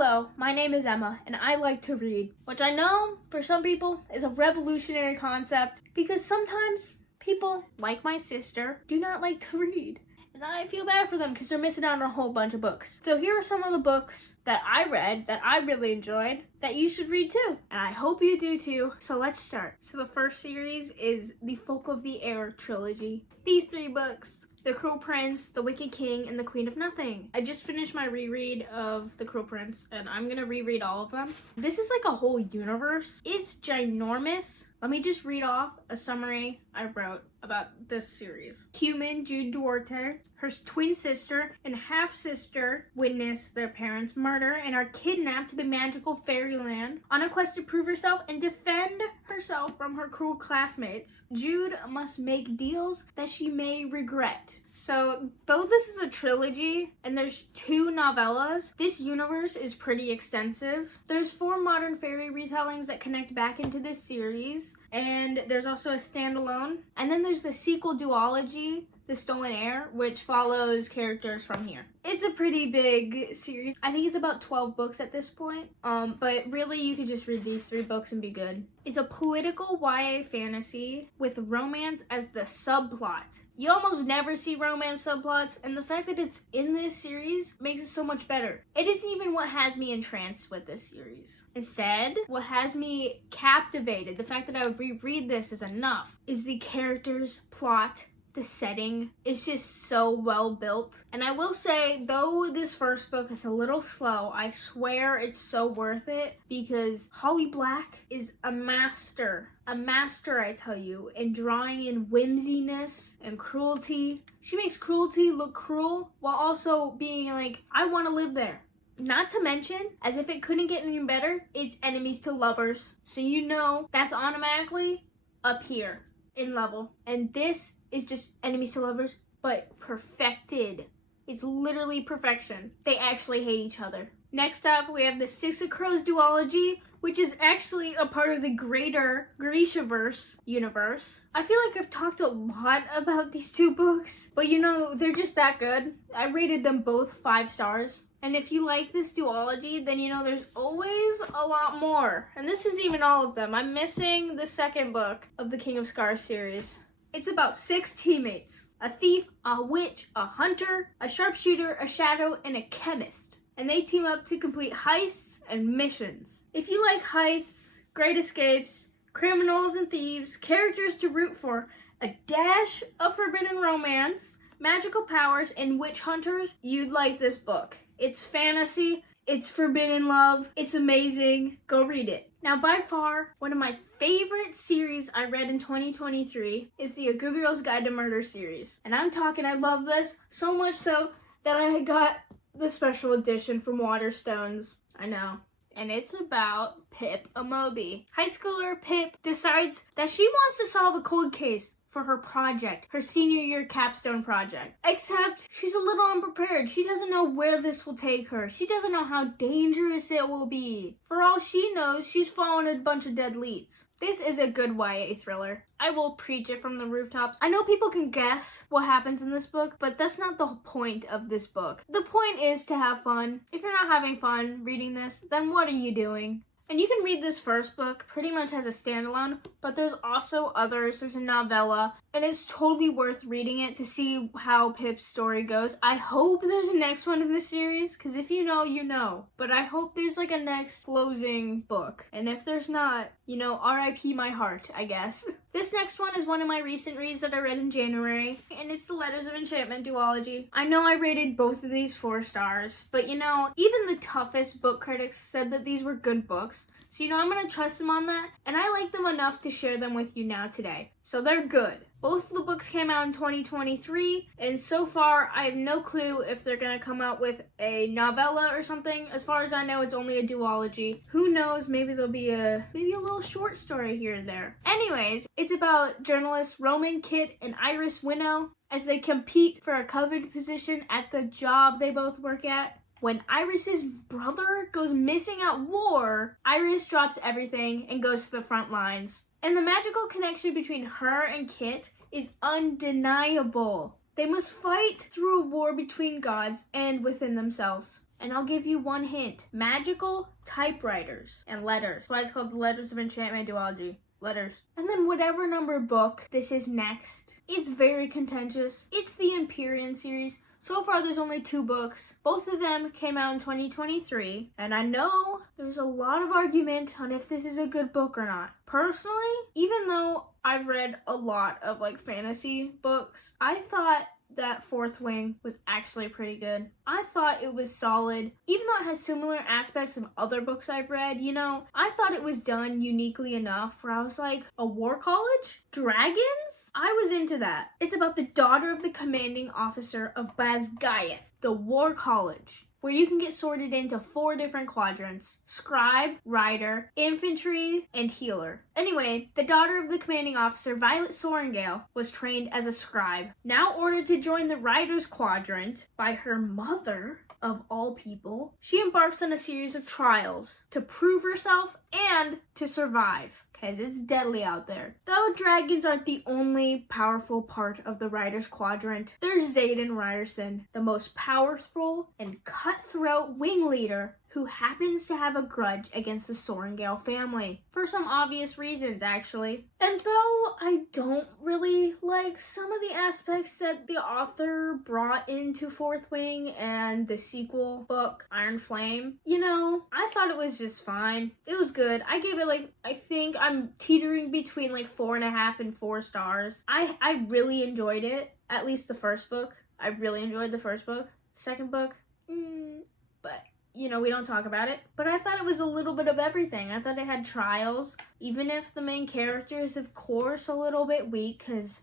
Hello, my name is Emma, and I like to read, which I know for some people is a revolutionary concept because sometimes people, like my sister, do not like to read. And I feel bad for them because they're missing out on a whole bunch of books. So here are some of the books that I read that I really enjoyed that you should read too. And I hope you do too. So let's start. So the first series is the Folk of the Air trilogy. These three books: The Cruel Prince, The Wicked King, and The Queen of Nothing. I just finished my reread of The Cruel Prince, and I'm gonna reread all of them. This is like a whole universe. It's ginormous. Let me just read off a summary I wrote about this series. Human Jude Duarte, her twin sister and half-sister witness their parents' murder and are kidnapped to the magical fairyland on a quest to prove herself and defend herself from her cruel classmates. Jude must make deals that she may regret. So, though this is a trilogy and there's 2 novellas, this universe is pretty extensive. There's 4 modern fairy retellings that connect back into this series, and there's also a standalone. And then there's the sequel duology, The Stolen Heir, which follows characters from here. It's a pretty big series. I think it's about 12 books at this point, but really you could just read these 3 books and be good. It's a political YA fantasy with romance as the subplot. You almost never see romance subplots, and the fact that it's in this series makes it so much better. It isn't even what has me entranced with this series. Instead, what has me captivated, the fact that I would reread this is enough, is the characters, plot. The setting is just so well built. And I will say, though this first book is a little slow, I swear it's so worth it because Holly Black is a master, I tell you, in drawing in whimsiness and cruelty. She makes cruelty look cruel while also being like, I want to live there. Not to mention, as if it couldn't get any better, it's enemies to lovers. So you know that's automatically up here in level. And this is just enemies to lovers, but perfected. It's literally perfection. They actually hate each other. Next up, we have the Six of Crows duology, which is actually a part of the greater grishverse universe. I feel like I've talked a lot about these 2 books, but you know, they're just that good. I rated them both 5 stars. And if you like this duology, then you know there's always a lot more. And this is even all of them. I'm missing the second book of the King of Scars series. It's about 6 teammates: a thief, a witch, a hunter, a sharpshooter, a shadow, and a chemist. And they team up to complete heists and missions. If you like heists, great escapes, criminals and thieves, characters to root for, a dash of forbidden romance, magical powers, and witch hunters, you'd like this book. It's fantasy, it's forbidden love, it's amazing. Go read it. Now, by far, one of my favorite series I read in 2023 is the A Good Girl's Guide to Murder series. And I'm talking, I love this so much so that I got the special edition from Waterstones. I know. And it's about Pip Amobi. High schooler Pip decides that she wants to solve a cold case for her project, her senior year capstone project. Except she's a little unprepared. She doesn't know where this will take her. She doesn't know how dangerous it will be. For all she knows, she's following a bunch of dead leads. This is a good YA thriller. I will preach it from the rooftops. I know people can guess what happens in this book, but that's not the point of this book. The point is to have fun. If you're not having fun reading this, then what are you doing? And you can read this first book pretty much as a standalone, but there's also others. There's a novella, and it's totally worth reading it to see how Pip's story goes. I hope there's a next one in the series, because if you know, you know. But I hope there's like a next closing book. And if there's not, you know, RIP my heart, I guess. This next one is one of my recent reads that I read in January, and it's the Letters of Enchantment duology. I know I rated both of these 4 stars, but you know, even the toughest book critics said that these were good books. So you know, I'm going to trust them on that, and I like them enough to share them with you now today. So they're good. Both of the books came out in 2023, and so far I have no clue if they're going to come out with a novella or something. As far as I know, it's only a duology. Who knows, maybe there'll be a little short story here and there. Anyways, it's about journalists Roman, Kit, and Iris Winnow as they compete for a coveted position at the job they both work at. When Iris's brother goes missing at war, Iris drops everything and goes to the front lines. And the magical connection between her and Kit is undeniable. They must fight through a war between gods and within themselves. And I'll give you one hint. Magical typewriters and letters. That's why it's called the Letters of Enchantment duology. Letters. And then whatever number book this is next, it's very contentious. It's the Empyrean series. So far there's only 2 books. Both of them came out in 2023. And I know there's a lot of argument on if this is a good book or not. Personally, even though I've read a lot of like fantasy books, I thought that Fourth Wing was actually pretty good. I thought it was solid. Even though it has similar aspects of other books I've read, you know, I thought it was done uniquely enough where I was like, a war college? Dragons? I was into that. It's about the daughter of the commanding officer of Basgaeth, the war college, where you can get sorted into 4 different quadrants: scribe, rider, infantry, and healer. Anyway, the daughter of the commanding officer, Violet Sorrengail, was trained as a scribe. Now ordered to join the rider's quadrant by her mother, of all people, she embarks on a series of trials to prove herself and to survive. Because it's deadly out there. Though dragons aren't the only powerful part of the Rider's Quadrant, there's Xaden Ryerson, the most powerful and cutthroat wing leader who happens to have a grudge against the Sorrengail family. For some obvious reasons, actually. And though I don't really like some of the aspects that the author brought into Fourth Wing and the sequel book, Iron Flame, you know, I thought it was just fine. It was good. I gave it like, I think I'm teetering between like 4.5 and 4 stars. I really enjoyed it. At least the first book. I really enjoyed the first book. Second book, but you know, we don't talk about it. But I thought it was a little bit of everything. I thought it had trials, even if the main character is, of course, a little bit weak, because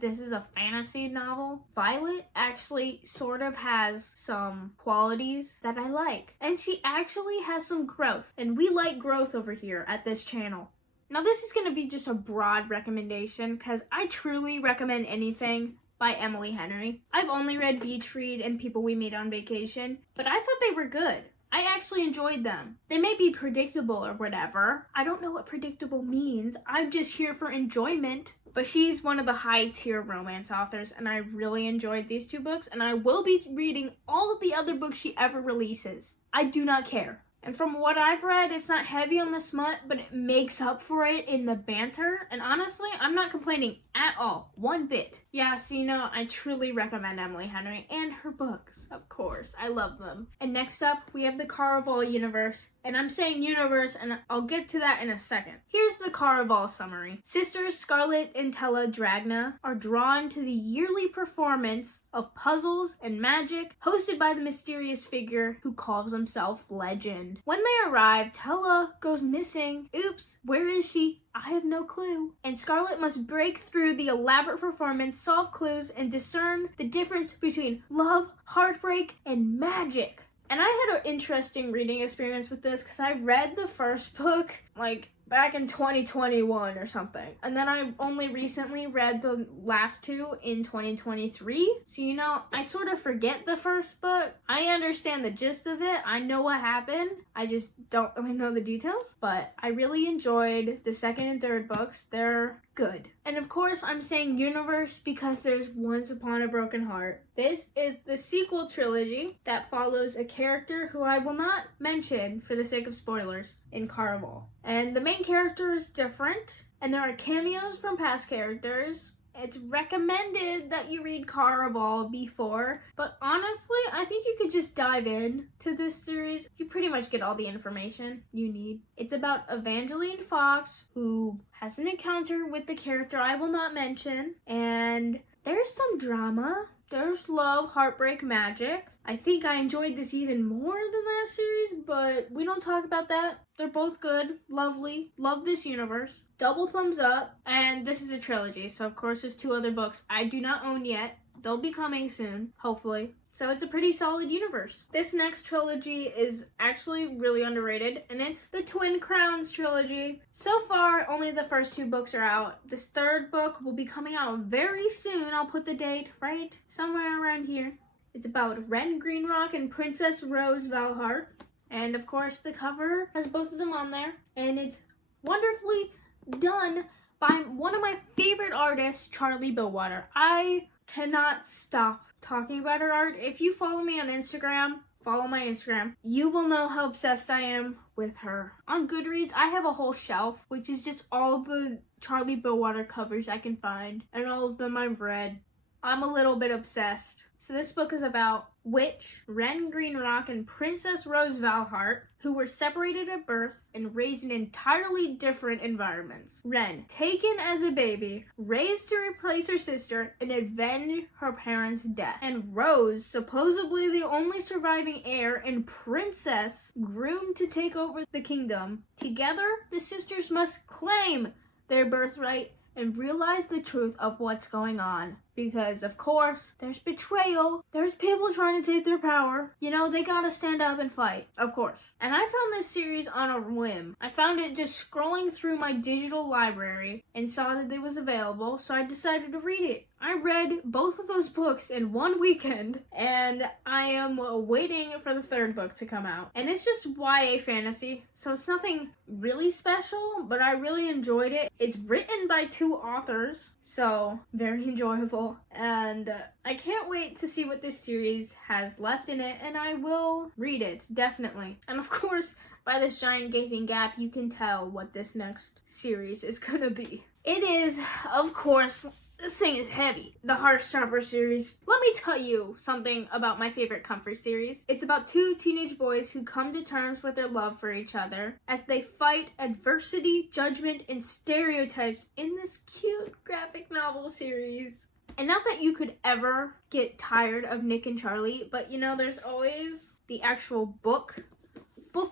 this is a fantasy novel? Violet actually sort of has some qualities that I like. And she actually has some growth. And we like growth over here at this channel. Now, this is going to be just a broad recommendation, because I truly recommend anything by Emily Henry. I've only read Beach Read and People We Meet on Vacation, but I thought they were good. I actually enjoyed them. They may be predictable or whatever. I don't know what predictable means. I'm just here for enjoyment. But she's one of the high-tier romance authors, and I really enjoyed these 2 books, and I will be reading all of the other books she ever releases. I do not care. And from what I've read, it's not heavy on the smut, but it makes up for it in the banter. And honestly, I'm not complaining at all. One bit. Yeah, so you know, I truly recommend Emily Henry and her books. Of course, I love them. And next up, we have the Caraval universe. And I'm saying universe, and I'll get to that in a second. Here's the Caraval summary. Sisters Scarlet and Tella Dragna are drawn to the yearly performance of puzzles and magic hosted by the mysterious figure who calls himself Legend. When they arrive, Tella goes missing. Oops, where is she? I have no clue. And Scarlet must break through the elaborate performance, solve clues, and discern the difference between love, heartbreak, and magic. And I had an interesting reading experience with this because I read the first book like back in 2021 or something. And then I only recently read the last 2 in 2023. So, you know, I sort of forget the first book. I understand the gist of it. I know what happened. I just don't really know the details. But I really enjoyed the second and third books. They're good. And of course, I'm saying universe because there's Once Upon a Broken Heart. This is the sequel trilogy that follows a character who I will not mention for the sake of spoilers in Caraval. And the main character is different, and there are cameos from past characters. It's recommended that you read Caraval before, but honestly, I think you could just dive in to this series. You pretty much get all the information you need. It's about Evangeline Fox, who has an encounter with the character I will not mention, and there's some drama. There's love, heartbreak, magic. I think I enjoyed this even more than that series, but we don't talk about that. They're both good, lovely, love this universe. Double thumbs up, and this is a trilogy, so of course there's 2 other books I do not own yet. They'll be coming soon, hopefully. So it's a pretty solid universe. This next trilogy is actually really underrated, and it's the Twin Crowns trilogy. So far, only the first 2 books are out. This 3rd book will be coming out very soon. I'll put the date right somewhere around here. It's about Ren Greenrock and Princess Rose Valhart. And of course, the cover has both of them on there. And it's wonderfully done by one of my favorite artists, Charlie Billwater. I cannot stop talking about her art. If you follow me on Instagram, follow my Instagram, you will know how obsessed I am with her. On Goodreads, I have a whole shelf, which is just all the Charlie Billwater covers I can find, and all of them I've read. I'm a little bit obsessed. So this book is about Witch, Ren Greenrock, and Princess Rose Valhart, who were separated at birth and raised in entirely different environments. Ren, taken as a baby, raised to replace her sister and avenge her parents' death. And Rose, supposedly the only surviving heir and princess, groomed to take over the kingdom. Together, the sisters must claim their birthright and realize the truth of what's going on. Because, of course, there's betrayal. There's people trying to take their power. You know, they gotta stand up and fight. Of course. And I found this series on a whim. I found it just scrolling through my digital library and saw that it was available, so I decided to read it. I read both of those books in one weekend, and I am waiting for the third book to come out. And it's just YA fantasy, so it's nothing really special, but I really enjoyed it. It's written by 2 authors, so very enjoyable. And I can't wait to see what this series has left in it, and I will read it, definitely. And of course, by this giant gaping gap, you can tell what this next series is gonna be. It is, of course, this thing is heavy. The Heartstopper series. Let me tell you something about my favorite comfort series. It's about 2 teenage boys who come to terms with their love for each other as they fight adversity, judgment, and stereotypes in this cute graphic novel series. And not that you could ever get tired of Nick and Charlie, but you know, there's always the actual book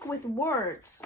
with words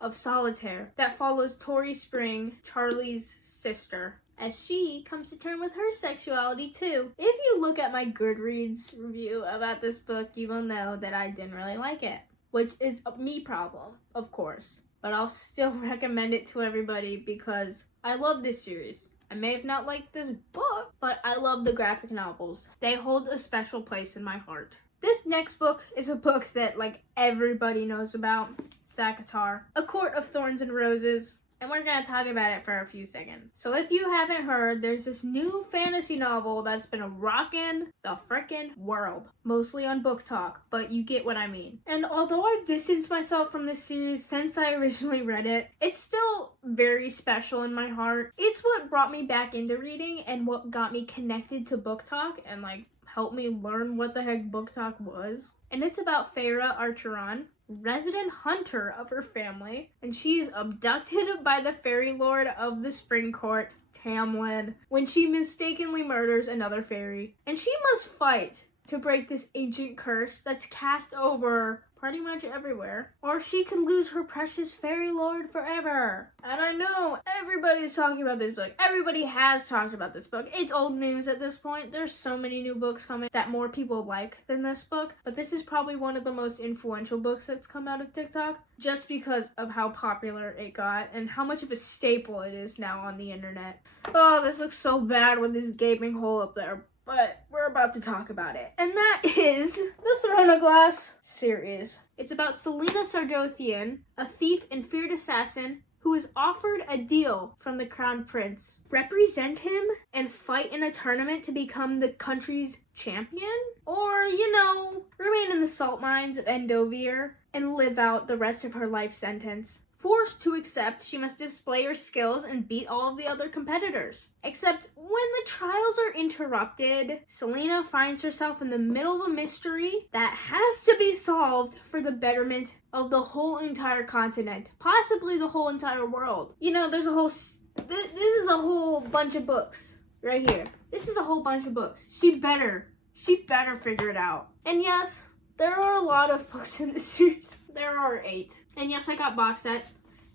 of Solitaire that follows Tori Spring, Charlie's sister, as she comes to terms with her sexuality too. If you look at my Goodreads review about this book, you will know that I didn't really like it, which is a me problem, of course. But I'll still recommend it to everybody because I love this series. I may have not liked this book, but I love the graphic novels. They hold a special place in my heart. This next book is a book that, like, everybody knows about. Zakatar, A Court of Thorns and Roses. And we're gonna talk about it for a few seconds. So if you haven't heard, there's this new fantasy novel that's been rocking the frickin' world. Mostly on Book Talk, but you get what I mean. And although I've distanced myself from this series since I originally read it, it's still very special in my heart. It's what brought me back into reading and what got me connected to Book Talk and, like, helped me learn what the heck Book Talk was. And it's about Feyre Archeron, resident hunter of her family, and she's abducted by the fairy lord of the spring court, Tamlin, when she mistakenly murders another fairy. And she must fight to break this ancient curse that's cast over pretty much everywhere, or she could lose her precious fairy lord forever. And I know everybody's talking about this book. Everybody has talked about this book. It's old news at this point. There's so many new books coming that more people like than this book, but this is probably one of the most influential books that's come out of TikTok just because of how popular it got and how much of a staple it is now on the internet. Oh, this looks so bad with this gaping hole up there. But we're about to talk about it. And that is the Throne of Glass series. It's about Selena Sardothian, a thief and feared assassin who is offered a deal from the crown prince. Represent him and fight in a tournament to become the country's champion? Or, you know, remain in the salt mines of Endovier and live out the rest of her life sentence. Forced to accept, she must display her skills and beat all of the other competitors. Except when the trials are interrupted, Selena finds herself in the middle of a mystery that has to be solved for the betterment of the whole entire continent, possibly the whole entire world. You know, there's a whole... This is a whole bunch of books right here. This is a whole bunch of books. She better figure it out. And yes, there are a lot of books in this series. There are 8. And yes, I got box set.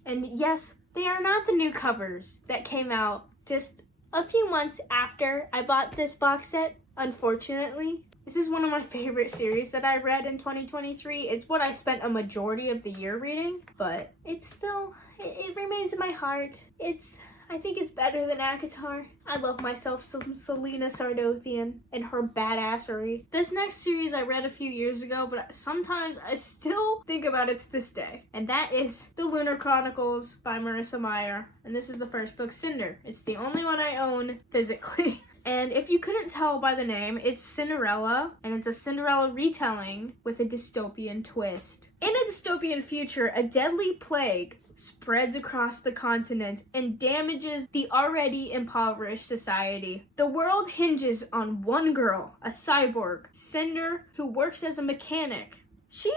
And yes, they are not the new covers that came out just a few months after I bought this box set, unfortunately. This is one of my favorite series that I read in 2023. It's what I spent a majority of the year reading, but it's still, it remains in my heart. I think it's better than ACOTAR. I love myself some Selena Sardothian and her badassery. This next series I read a few years ago, but sometimes I still think about it to this day. And that is The Lunar Chronicles by Marissa Meyer. And this is the first book, Cinder. It's the only one I own physically. And if you couldn't tell by the name, it's Cinderella, and it's a Cinderella retelling with a dystopian twist. In a dystopian future, a deadly plague spreads across the continent and damages the already impoverished society. The world hinges on one girl, a cyborg, Cinder, who works as a mechanic. She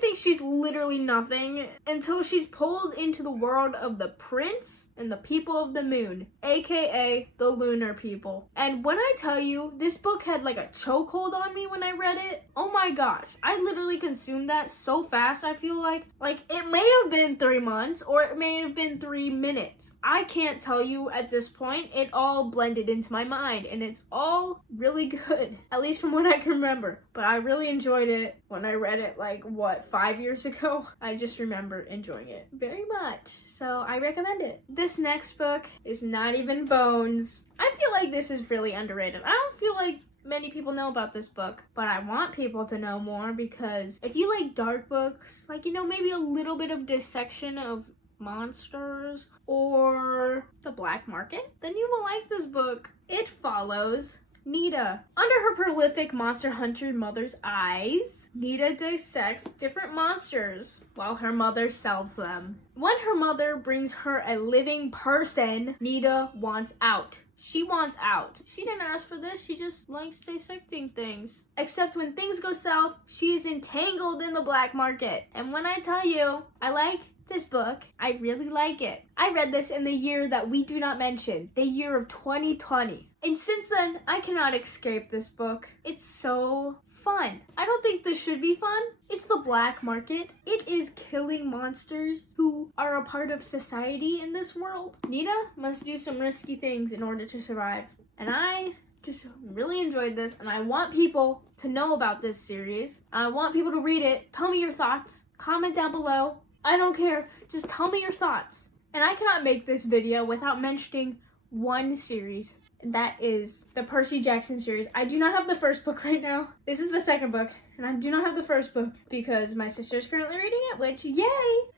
thinks she's literally nothing until she's pulled into the world of the prince and the people of the moon, aka the lunar people. And when I tell you, this book had like a chokehold on me when I read it. Oh my gosh, I literally consumed that so fast. I feel like it may have been 3 months or it may have been 3 minutes. I can't tell you at this point. It all blended into my mind and it's all really good, at least from what I can remember. But I really enjoyed it when I read it 5 years ago. I just remember enjoying it very much, so I recommend it. This next book is Not Even Bones. I feel like this is really underrated. I don't feel like many people know about this book, but I want people to know more because if you like dark books, maybe a little bit of dissection of monsters or the black market, then you will like this book. It follows Nita. Under her prolific monster hunter mother's eyes, Nita dissects different monsters while her mother sells them. When her mother brings her a living person, Nita wants out. She wants out. She didn't ask for this, she just likes dissecting things. Except when things go south, she is entangled in the black market. And when I tell you, I like this book, I really like it. I read this in the year that we do not mention, the year of 2020. And since then, I cannot escape this book. It's so fun. I don't think this should be fun. It's the black market. It is killing monsters who are a part of society in this world. Nita must do some risky things in order to survive. And I just really enjoyed this, and I want people to know about this series. I want people to read it. Tell me your thoughts. Comment down below. I don't care. Just tell me your thoughts. And I cannot make this video without mentioning one series. And that is the Percy Jackson series. I do not have the first book right now. This is the second book. And I do not have the first book because my sister is currently reading it, which, yay!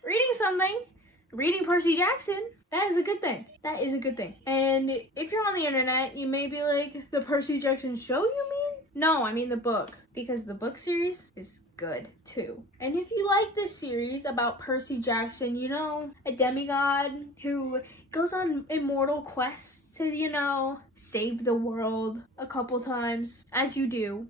Reading something. Reading Percy Jackson. That is a good thing. That is a good thing. And if you're on the internet, you may be like, the Percy Jackson show, you mean? No, I mean the book. Because the book series is good too. And if you like this series about Percy Jackson, a demigod who goes on immortal quests to, save the world a couple times, as you do,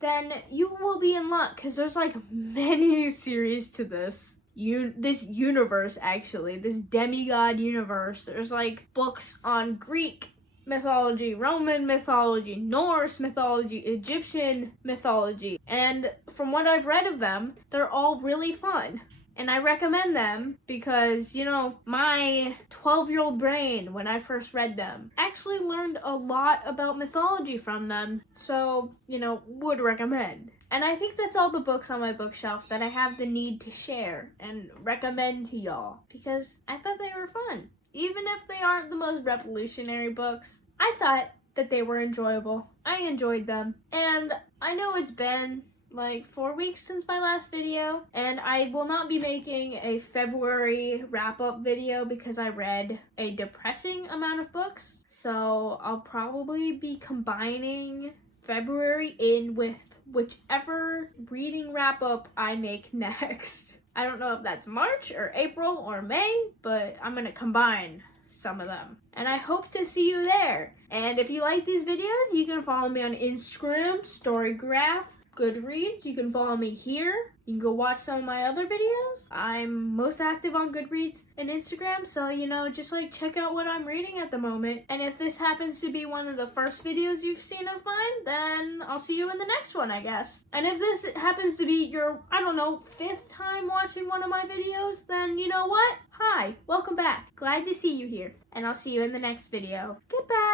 then you will be in luck because there's many series to this. This universe, actually, this demigod universe. There's books on Greek mythology, Roman mythology, Norse mythology, Egyptian mythology, and from what I've read of them, they're all really fun. And I recommend them because, my 12-year-old brain, when I first read them, actually learned a lot about mythology from them. So, would recommend. And I think that's all the books on my bookshelf that I have the need to share and recommend to y'all because I thought they were fun. Even if they aren't the most revolutionary books, I thought that they were enjoyable. I enjoyed them. And I know it's been 4 weeks since my last video, and I will not be making a February wrap-up video because I read a depressing amount of books. So I'll probably be combining February in with whichever reading wrap-up I make next. I don't know if that's March or April or May, but I'm gonna combine some of them. And I hope to see you there. And if you like these videos, you can follow me on Instagram, Storygraph, Goodreads. You can follow me here. You can go watch some of my other videos. I'm most active on Goodreads and Instagram, so just check out what I'm reading at the moment. And if this happens to be one of the first videos you've seen of mine, then I'll see you in the next one, I guess. And if this happens to be your, 5th time watching one of my videos, then you know what? Hi, welcome back. Glad to see you here. And I'll see you in the next video. Goodbye.